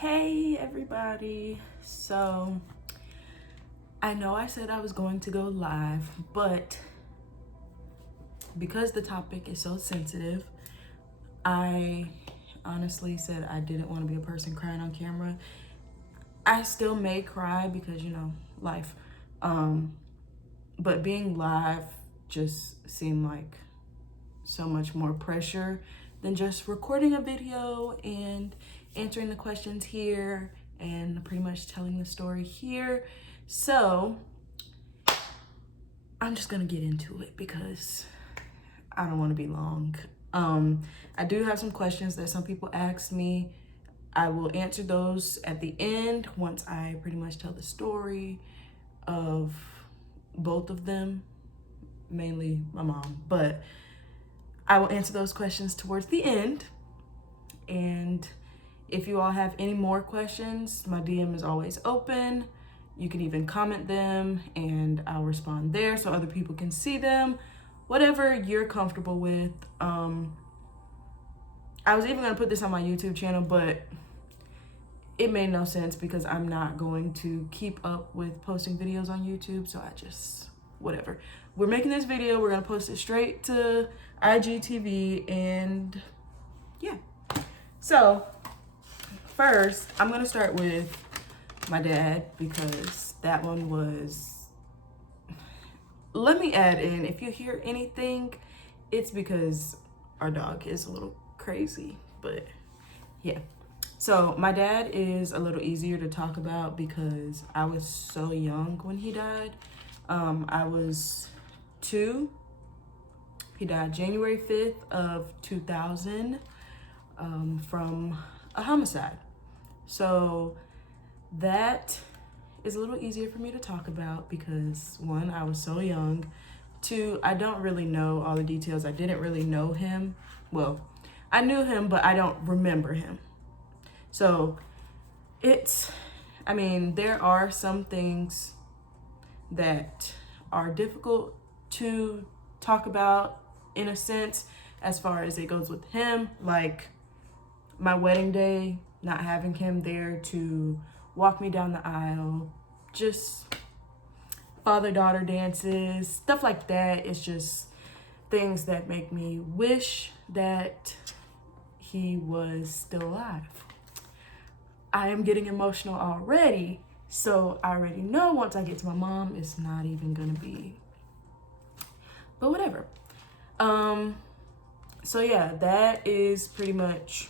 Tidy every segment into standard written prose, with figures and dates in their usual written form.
Hey everybody. So I know I said I was going to go live, but because the topic is so sensitive, I honestly said I didn't want to be a person crying on camera. I still may cry because, life. But being live just seemed like so much more pressure than just recording a video and answering the questions here and pretty much telling the story here. So I'm just gonna get into it because I don't want to be long. I do have some questions that some people asked me. I will answer those at the end once I pretty much tell the story of both of them, mainly my mom, but I will answer those questions towards the end. And if you all have any more questions, my DM is always open. You can even comment them and I'll respond there so other people can see them. Whatever you're comfortable with. I was even gonna put this on my YouTube channel, but it made no sense because I'm not going to keep up with posting videos on YouTube. So I just, whatever. We're making this video, we're gonna post it straight to IGTV and yeah. So first, I'm gonna start with my dad because that one was, let me add in, if you hear anything, it's because our dog is a little crazy, but yeah. So my dad is a little easier to talk about because I was so young when he died. I was 2. He died January 5th of 2000 from a homicide. So that is a little easier for me to talk about because 1, I was so young. 2, I don't really know all the details. I didn't really know him. Well, I knew him, but I don't remember him. So there are some things that are difficult to talk about in a sense as far as it goes with him, like my wedding day, not having him there to walk me down the aisle, just father-daughter dances, stuff like that. It's just things that make me wish that he was still alive. I am getting emotional already, so I already know once I get to my mom, it's not even gonna be, but whatever. So yeah, that is pretty much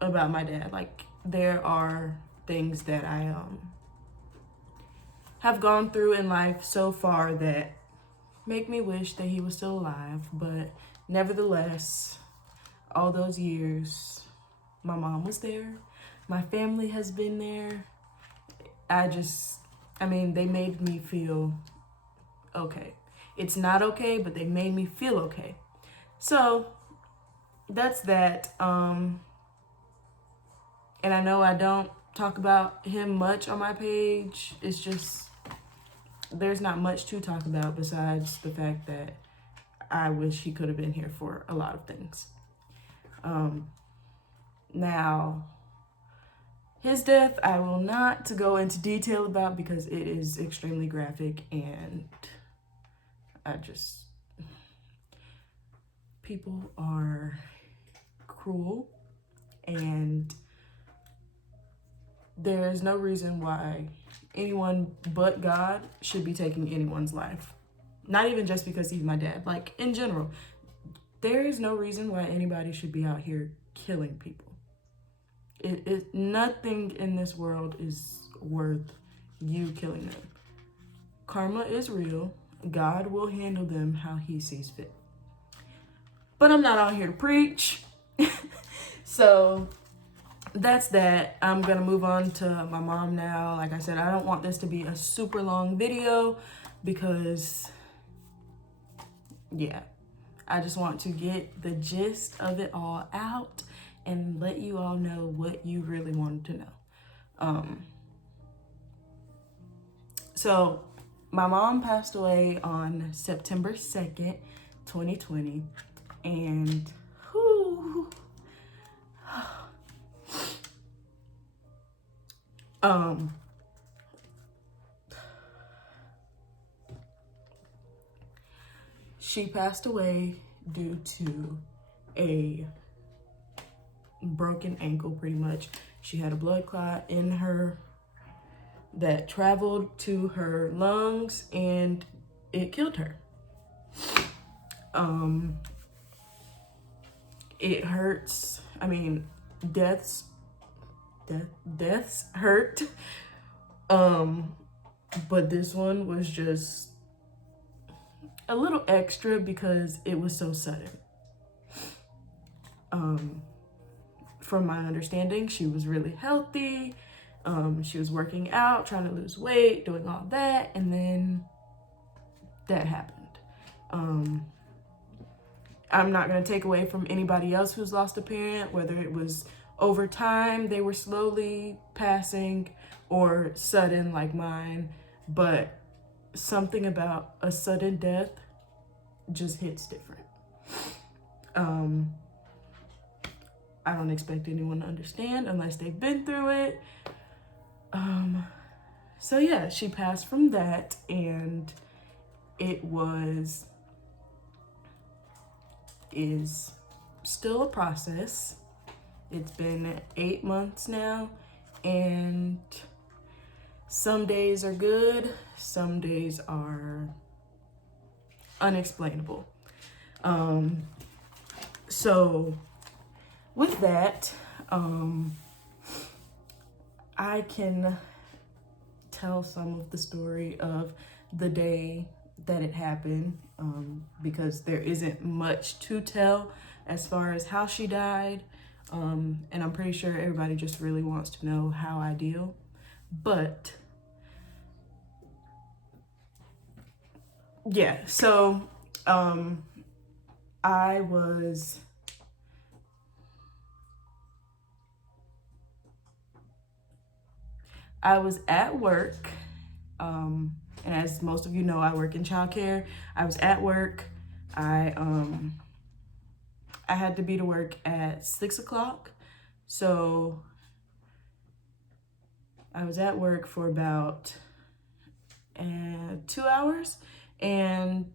about my dad. Like, there are things that I have gone through in life so far that make me wish that he was still alive, but nevertheless, all those years, my mom was there, my family has been there. They made me feel okay. It's not okay, but they made me feel okay. So that's that. And I know I don't talk about him much on my page. It's just, there's not much to talk about besides the fact that I wish he could have been here for a lot of things. Now, his death, I will not go into detail about because it is extremely graphic and people are cruel and there is no reason why anyone but God should be taking anyone's life. Not even just because he's my dad, like in general. There is no reason why anybody should be out here killing people. Nothing in this world is worth you killing them. Karma is real. God will handle them how he sees fit. But I'm not out here to preach. So that's that. I'm gonna move on to my mom now. Like I said, I don't want this to be a super long video because, yeah, I just want to get the gist of it all out and let you all know what you really wanted to know. So my mom passed away on September 2nd, 2020. And She passed away due to a broken ankle, pretty much. She had a blood clot in her that traveled to her lungs, and it killed her. It hurts. I mean, deaths hurt. But this one was just a little extra because it was so sudden. From my understanding, she was really healthy. She was working out, trying to lose weight, doing all that, and then that happened. I'm not going to take away from anybody else who's lost a parent, whether it was over time, they were slowly passing, or sudden like mine, but something about a sudden death just hits different. I don't expect anyone to understand unless they've been through it. So yeah, she passed from that, and is still a process. It's been 8 months now, and some days are good, some days are unexplainable. So with that, I can tell some of the story of the day that it happened, because there isn't much to tell as far as how she died. And I'm pretty sure everybody just really wants to know how I deal. But yeah, so I was at work, and as most of you know, I work in childcare. I was at work. I had to be to work at 6 o'clock. So I was at work for about 2 hours. And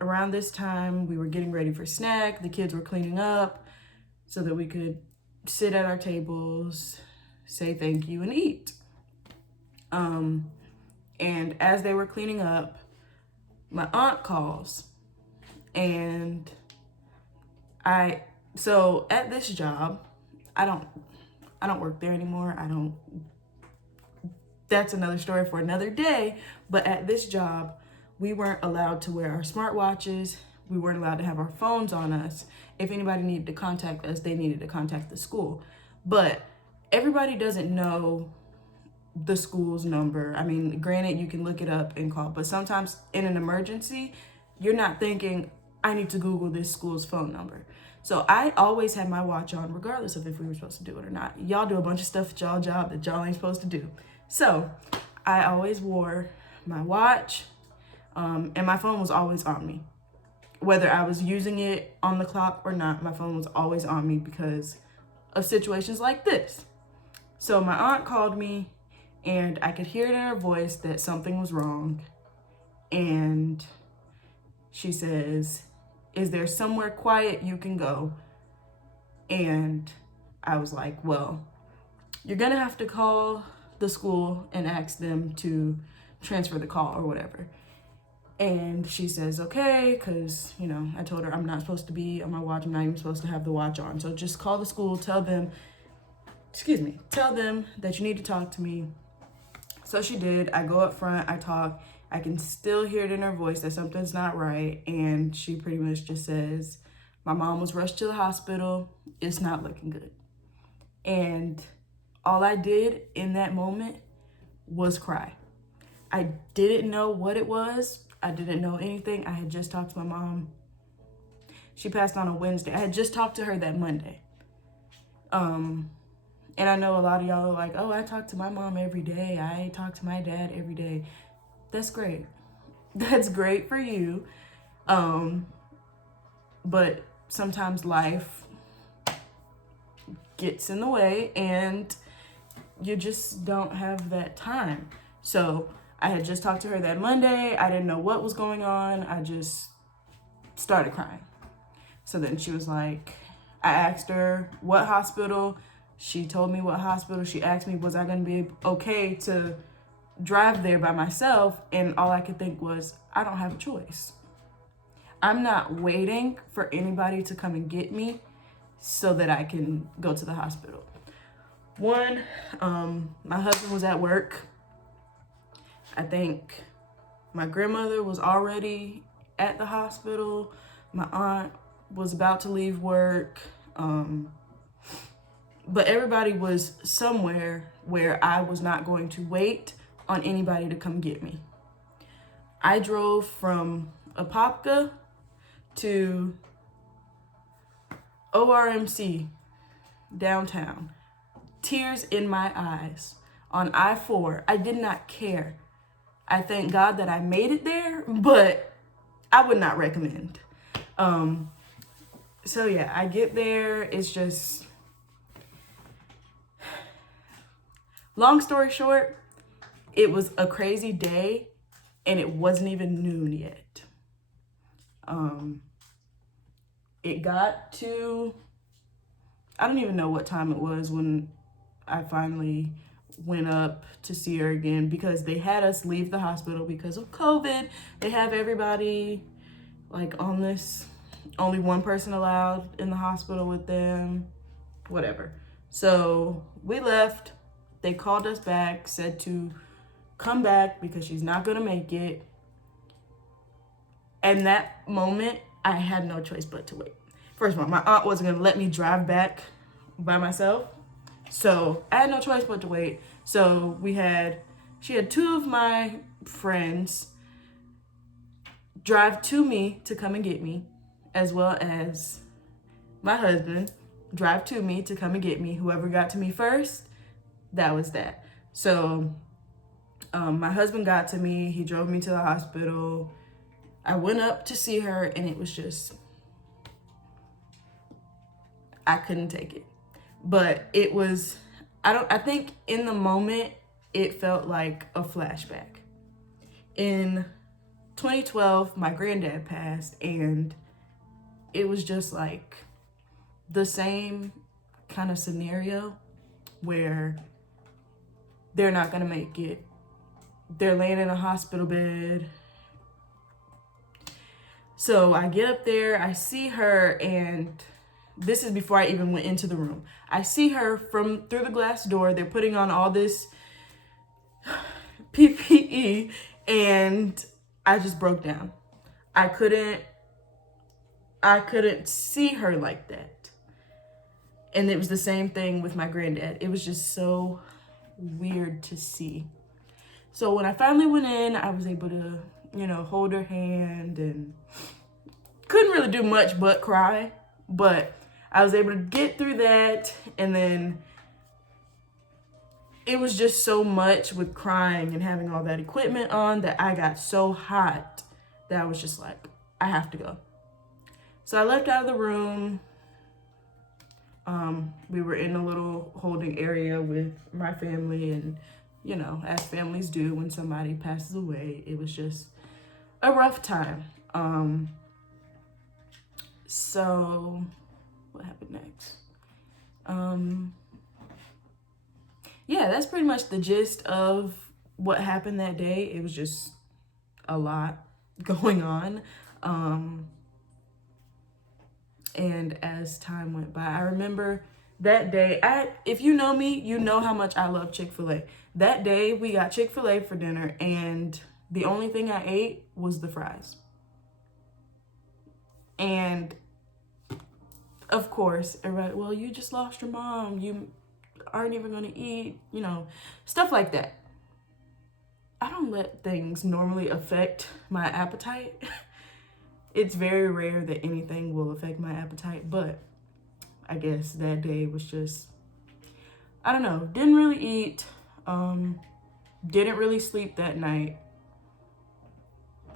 around this time, we were getting ready for snack. The kids were cleaning up so that we could sit at our tables, say thank you, and eat. And as they were cleaning up, my aunt calls, and so at this job, I don't work there anymore. That's another story for another day. But at this job, we weren't allowed to wear our smartwatches. We weren't allowed to have our phones on us. If anybody needed to contact us, they needed to contact the school. But everybody doesn't know the school's number. I mean, granted, you can look it up and call, but sometimes in an emergency, you're not thinking, I need to Google this school's phone number. So I always had my watch on, regardless of if we were supposed to do it or not. Y'all do a bunch of stuff at y'all job that y'all ain't supposed to do. So I always wore my watch, and my phone was always on me. Whether I was using it on the clock or not, my phone was always on me because of situations like this. So my aunt called me, and I could hear it in her voice that something was wrong. And she says, is there somewhere quiet you can go? And I was like, well, you're gonna have to call the school and ask them to transfer the call or whatever. And she says, okay, because, I told her I'm not supposed to be on my watch. I'm not even supposed to have the watch on. So just call the school, tell them that you need to talk to me. So she did. I go up front, I talk. I can still hear it in her voice that something's not right. And she pretty much just says, my mom was rushed to the hospital. It's not looking good. And all I did in that moment was cry. I didn't know what it was. I didn't know anything. I had just talked to my mom. She passed on a Wednesday. I had just talked to her that Monday. And I know a lot of y'all are like, oh, I talk to my mom every day. I talk to my dad every day. That's great. That's great for you. But sometimes life gets in the way, and you just don't have that time. So I had just talked to her that Monday. I didn't know what was going on. I just started crying. So then she was like, I asked her what hospital. She told me what hospital. She asked me, was I going to be okay to drive there by myself? And all I could think was, I don't have a choice. I'm not waiting for anybody to come and get me so that I can go to the hospital. One, my husband was at work. I think my grandmother was already at the hospital. My aunt was about to leave work. But everybody was somewhere where I was not going to wait on anybody to come get me. I drove from Apopka to ORMC downtown, tears in my eyes on I-4. I did not care. I thank God that I made it there, but I would not recommend. So yeah, I get there. It's just, long story short, it was a crazy day and it wasn't even noon yet. It got to, I don't even know what time it was when I finally went up to see her again, because they had us leave the hospital because of COVID. They have everybody like on this, only one person allowed in the hospital with them, whatever. So we left. They called us back, said to come back because she's not gonna make it. And that moment, I had no choice but to wait. First of all, my aunt wasn't gonna let me drive back by myself. So I had no choice but to wait. So she had two of my friends drive to me to come and get me, as well as my husband drive to me to come and get me. Whoever got to me first, that was that. So my husband got to me, he drove me to the hospital. I went up to see her and it was just, I couldn't take it. But it was, I think in the moment, it felt like a flashback. In 2012, my granddad passed, and it was just like the same kind of scenario where they're not gonna make it. They're laying in a hospital bed. So I get up there, I see her, and this is before I even went into the room. I see her through the glass door. They're putting on all this PPE, and I just broke down. I couldn't see her like that. And it was the same thing with my granddad. It was just so weird to see. So when I finally went in, I was able to, hold her hand, and couldn't really do much but cry. But I was able to get through that, and then it was just so much with crying and having all that equipment on that I got so hot that I was just like, I have to go. So I left out of the room. We were in a little holding area with my family, and as families do when somebody passes away, it was just a rough time. So what happened next? Yeah, that's pretty much the gist of what happened that day. It was just a lot going on. And as time went by, I remember that day, if you know me, you know how much I love Chick-fil-A. That day we got Chick-fil-A for dinner, and the only thing I ate was the fries. And of course, everybody, well, you just lost your mom. You aren't even gonna eat, stuff like that. I don't let things normally affect my appetite. It's very rare that anything will affect my appetite, but I guess that day was just, I don't know, didn't really eat, didn't really sleep that night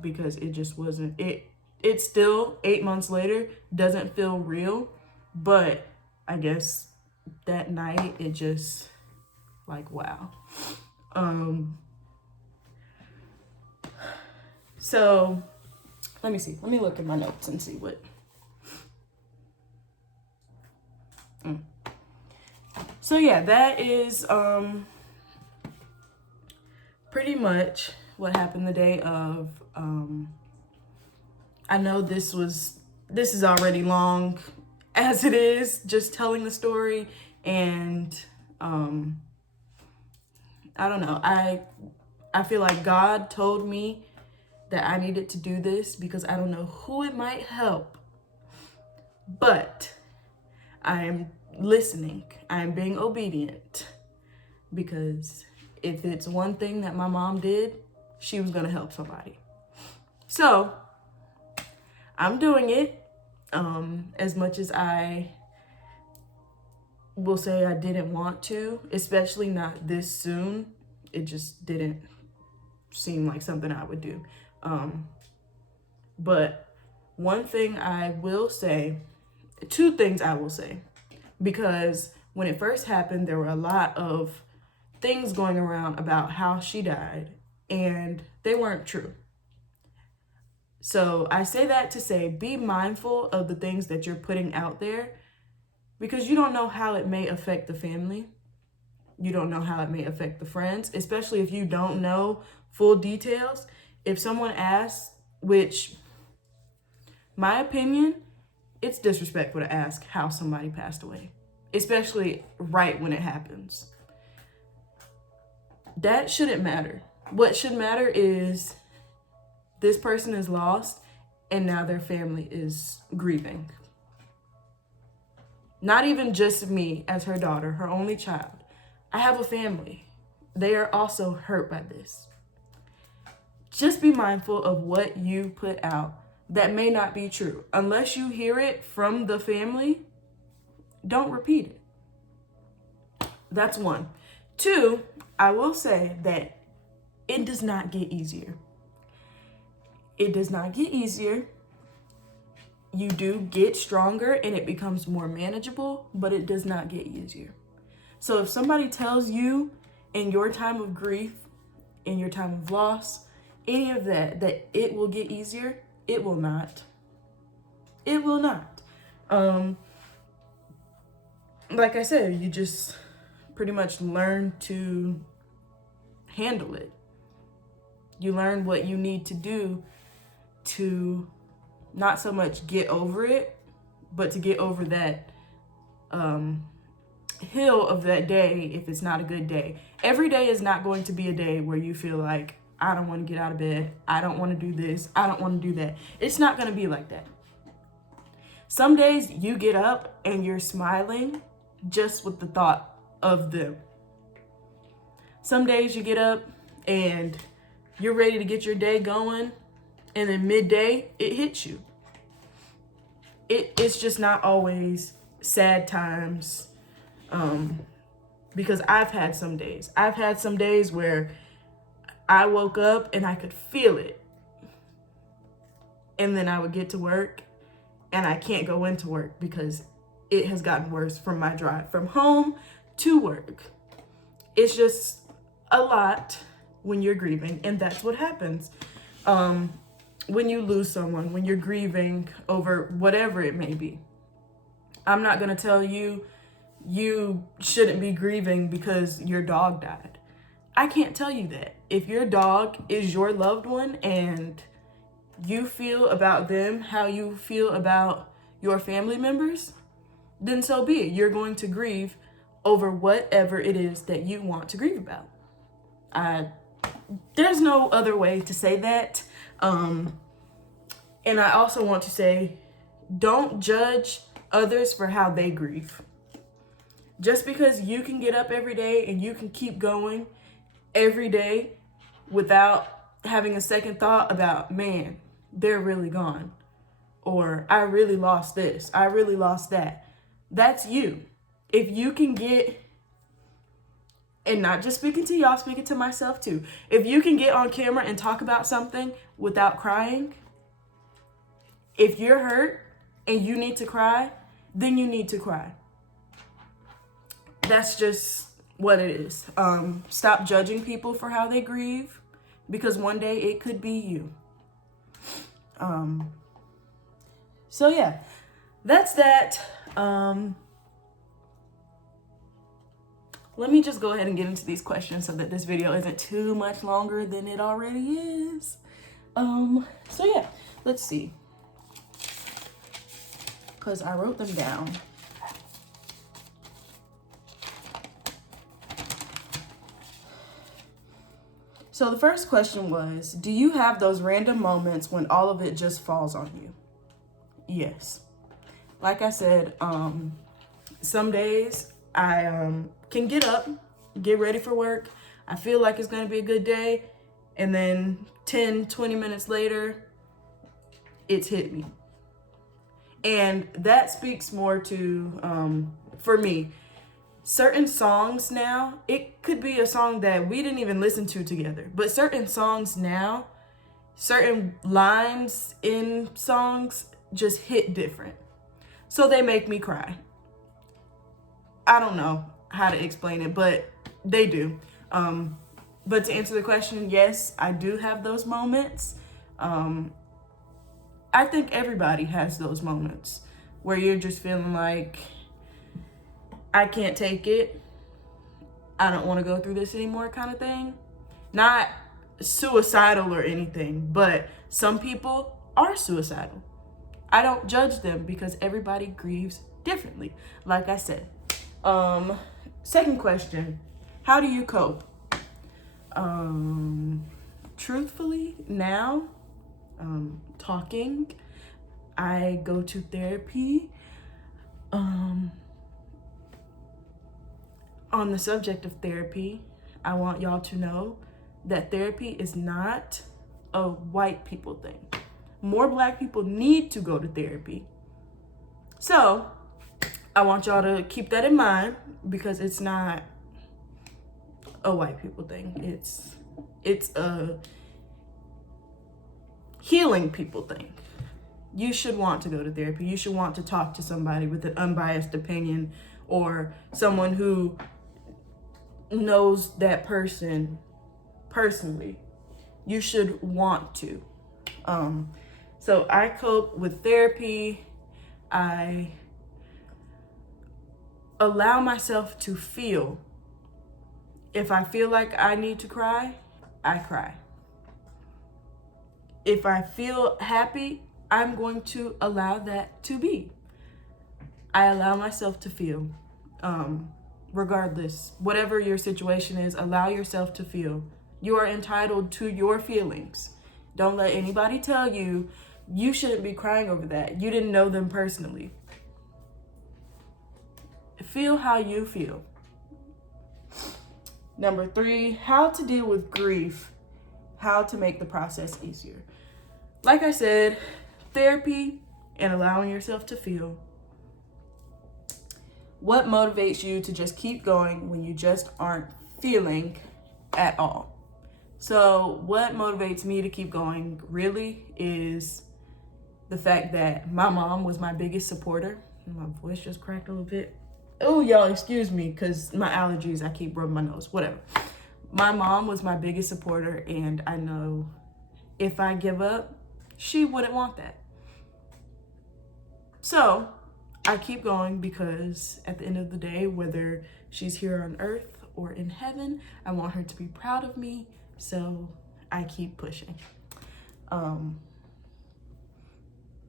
because it just wasn't, it still 8 months later doesn't feel real, but I guess that night it just Like, wow. So let me see. Let me look at my notes and see what. So yeah, that is pretty much what happened the day of. I know this is already long as it is, just telling the story, and I don't know. I feel like God told me that I needed to do this because I don't know who it might help, but I am listening. I am being obedient, because if it's one thing that my mom did, she was gonna help somebody. So I'm doing it. As much as I will say I didn't want to, especially not this soon. It just didn't seem like something I would do. But one thing I will say, two things I will say, because when it first happened, there were a lot of things going around about how she died, and they weren't true. So I say that to say, be mindful of the things that you're putting out there, because you don't know how it may affect the family. You don't know how it may affect the friends, especially if you don't know full details. If someone asks, which, my opinion, it's disrespectful to ask how somebody passed away, especially right when it happens. That shouldn't matter. What should matter is this person is lost, and now their family is grieving. Not even just me as her daughter, her only child. I have a family. They are also hurt by this. Just be mindful of what you put out that may not be true. Unless you hear it from the family, don't repeat it. That's one. Two, I will say that it does not get easier. It does not get easier. You do get stronger and it becomes more manageable, but it does not get easier. So if somebody tells you in your time of grief, in your time of loss, any of that it will get easier, it will not. It will not. Like I said, you just pretty much learn to handle it. You learn what you need to do to not so much get over it, but to get over that hill of that day if it's not a good day. Every day is not going to be a day where you feel like, I don't want to get out of bed, I don't want to do this, I don't want to do that. It's not going to be like that. Some days you get up and you're smiling just with the thought of them. Some days you get up and you're ready to get your day going, and then midday it hits you. It's just not always sad times, because I've had some days. I've had some days where I woke up and I could feel it, and then I would get to work and I can't go into work because it has gotten worse from my drive from home to work. It's just a lot when you're grieving, and that's what happens. When you lose someone, when you're grieving over whatever it may be. I'm not going to tell you shouldn't be grieving because your dog died. I can't tell you that. If your dog is your loved one and you feel about them how you feel about your family members, then so be it. You're going to grieve over whatever it is that you want to grieve about. There's no other way to say that. And I also want to say, don't judge others for how they grieve. Just because you can get up every day and you can keep going every day without having a second thought about, man, they're really gone. Or I really lost this. I really lost that. That's you. If you can get, and not just speaking to y'all, speaking to myself too. If you can get on camera and talk about something without crying, if you're hurt and you need to cry, then you need to cry. That's just what it is. Stop judging people for how they grieve, because one day it could be you. So yeah, that's that. Let me just go ahead and get into these questions so that this video isn't too much longer than it already is. So yeah, let's see. Because I wrote them down. So the first question was, do you have those random moments when all of it just falls on you? Yes. Like I said, some days I can get up, get ready for work. I feel like it's going to be a good day. And then 10, 20 minutes later, it's hit me. And that speaks more to, for me, certain songs now, it could be a song that we didn't even listen to together, but certain songs now, certain lines in songs just hit different. So they make me cry. I don't know how to explain it, but they do. But to answer the question, yes, I do have those moments. I think everybody has those moments where you're just feeling like, I can't take it. I don't want to go through this anymore kind of thing. Not suicidal or anything, but some people are suicidal. I don't judge them because everybody grieves differently, like I said. Second question, how do you cope? Truthfully, now, talking, I go to therapy. On the subject of therapy, I want y'all to know that therapy is not a white people thing. More Black people need to go to therapy. So I want y'all to keep that in mind, because it's not a white people thing. It's a healing people thing. You should want to go to therapy. You should want to talk to somebody with an unbiased opinion, or someone who knows that person personally. You should want to. So I cope with therapy. I allow myself to feel. If I feel like I need to cry, I cry. If I feel happy, I'm going to allow that to be. I allow myself to feel. Regardless, whatever your situation is, allow yourself to feel. You are entitled to your feelings. Don't let anybody tell you you shouldn't be crying over that. You didn't know them personally. Feel how you feel. Number 3, how to deal with grief. How to make the process easier. Like I said, therapy and allowing yourself to feel. What motivates you to just keep going when you just aren't feeling at all? So what motivates me to keep going really is the fact that my mom was my biggest supporter. My voice just cracked a little bit. Oh, y'all, excuse me, because my allergies, I keep rubbing my nose, whatever. My mom was my biggest supporter, and I know if I give up, she wouldn't want that. So I keep going because at the end of the day, whether she's here on earth or in heaven, I want her to be proud of me. So I keep pushing.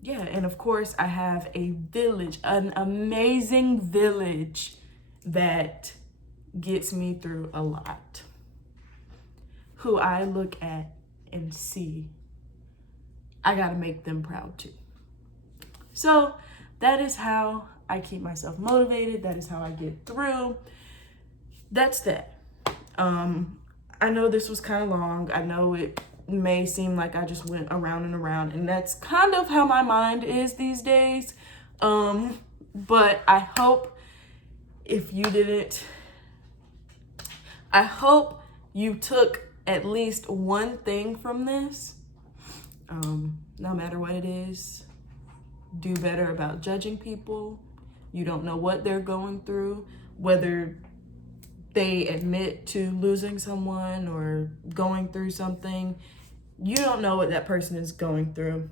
Yeah, and of course I have a village, an amazing village that gets me through a lot, who I look at and see I gotta make them proud too. So that is how I keep myself motivated. That is how I get through. That's that. I know this was kind of long. I know it may seem like I just went around and around, and that's kind of how my mind is these days. But I hope I hope you took at least one thing from this. No matter what it is, do better about judging people. You don't know what they're going through, whether they admit to losing someone or going through something. You don't know what that person is going through.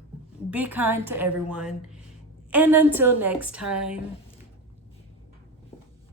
Be kind to everyone. And until next time.